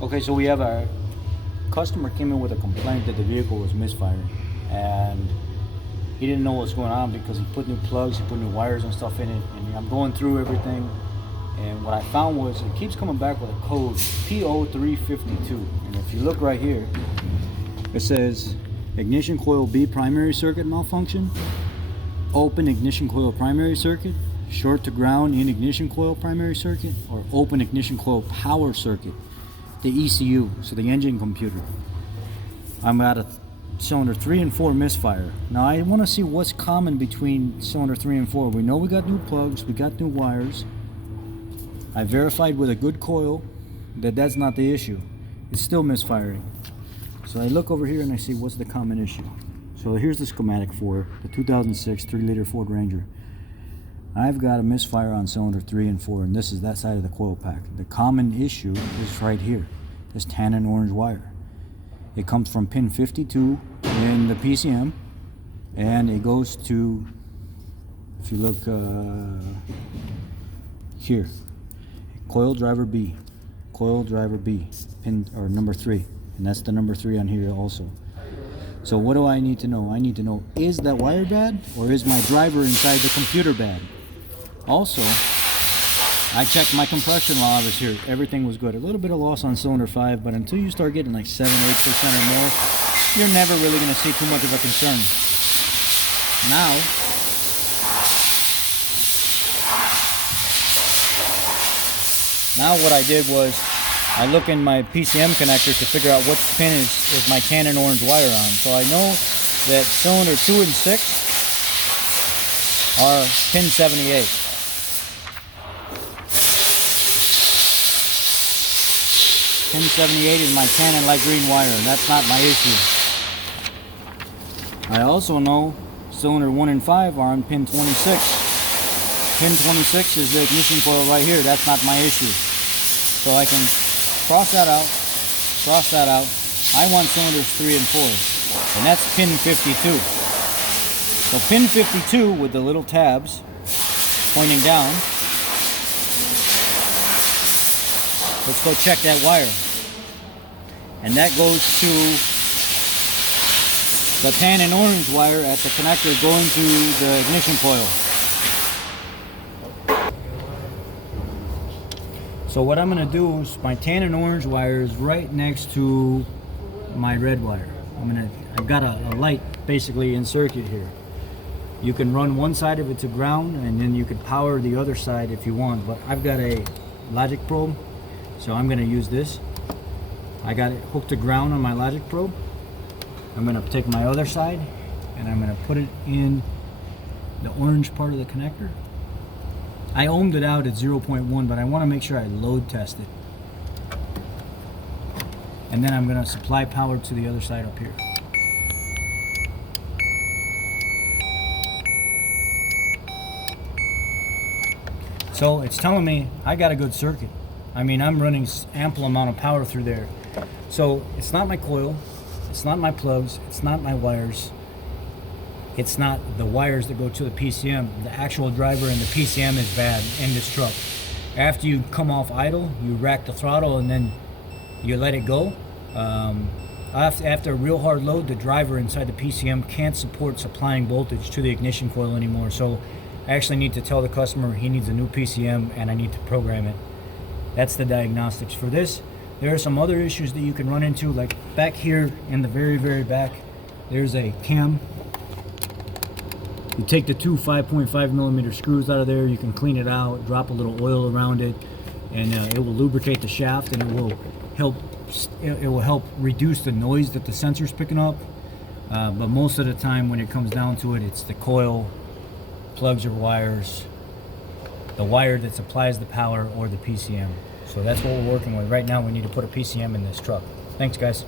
Okay, so we have a customer came in with a complaint that the vehicle was misfiring, and he didn't know what's going on because he put new plugs, he put new wires and stuff in it, and I'm going through everything, and what I found was it keeps coming back with a code P0352, and if you look right here, it says ignition coil B primary circuit malfunction, open ignition coil primary circuit, short to ground in ignition coil primary circuit, or open ignition coil power circuit, the ECU, so the engine computer. I'm at a cylinder 3 and 4 misfire. Now I want to see what's common between cylinder 3 and 4. We know we got new plugs, we got new wires. I verified with a good coil that that's not the issue. It's still misfiring. So I look over here and I see what's the common issue. So here's the schematic for the 2006 3-liter Ford Ranger. I've got a misfire on cylinder 3 and 4, and this is that side of the coil pack. The common issue is right here, this tan and orange wire. It comes from pin 52 in the PCM, and it goes to, if you look here, coil driver B, pin or number 3, and that's the number 3 on here also. So what do I need to know? I need to know, is that wire bad, or is my driver inside the computer bad? Also, I checked my compression while I was here. Everything was good. A little bit of loss on cylinder 5, but until you start getting like 7-8% or more, you're never really going to see too much of a concern. Now what I did was I look in my PCM connector to figure out which pin is my tan and orange wire on. So I know that cylinder 2 and 6 are pin 78. Pin 78 is my tan and light green wire, and that's not my issue. I also know cylinder 1 and 5 are on pin 26. Pin 26 is the ignition coil right here. That's not my issue. So I can cross that out. I want cylinders 3 and 4, and that's pin 52. So pin 52 with the little tabs pointing down. Let's go check that wire. And that goes to the tan and orange wire at the connector going to the ignition coil. So what I'm going to do is my tan and orange wire is right next to my red wire. I've got a light basically in circuit here. You can run one side of it to ground, and then you can power the other side if you want, but I've got a logic probe, so I'm going to use this. I got it hooked to ground on my logic probe. I'm going to take my other side and I'm going to put it in the orange part of the connector. I ohmed it out at 0.1, but I want to make sure I load test it. And then I'm going to supply power to the other side up here. So it's telling me I got a good circuit. I mean, I'm running ample amount of power through there. So it's not my coil, it's not my plugs, it's not my wires, it's not the wires that go to the PCM. The actual driver in the PCM is bad in this truck. After you come off idle, you rack the throttle and then you let it go. After a real hard load, the driver inside the PCM can't support supplying voltage to the ignition coil anymore. So I actually need to tell the customer he needs a new PCM and I need to program it. That's the diagnostics for this. There are some other issues that you can run into, like back here in the very, very back, there's a cam. You take the two 5.5 millimeter screws out of there, you can clean it out, drop a little oil around it, and it will lubricate the shaft, and it will help reduce the noise that the sensor's picking up. But most of the time when it comes down to it, it's the coil, plugs or wires, the wire that supplies the power, or the PCM. So that's what we're working with. Right now we need to put a PCM in this truck. Thanks guys.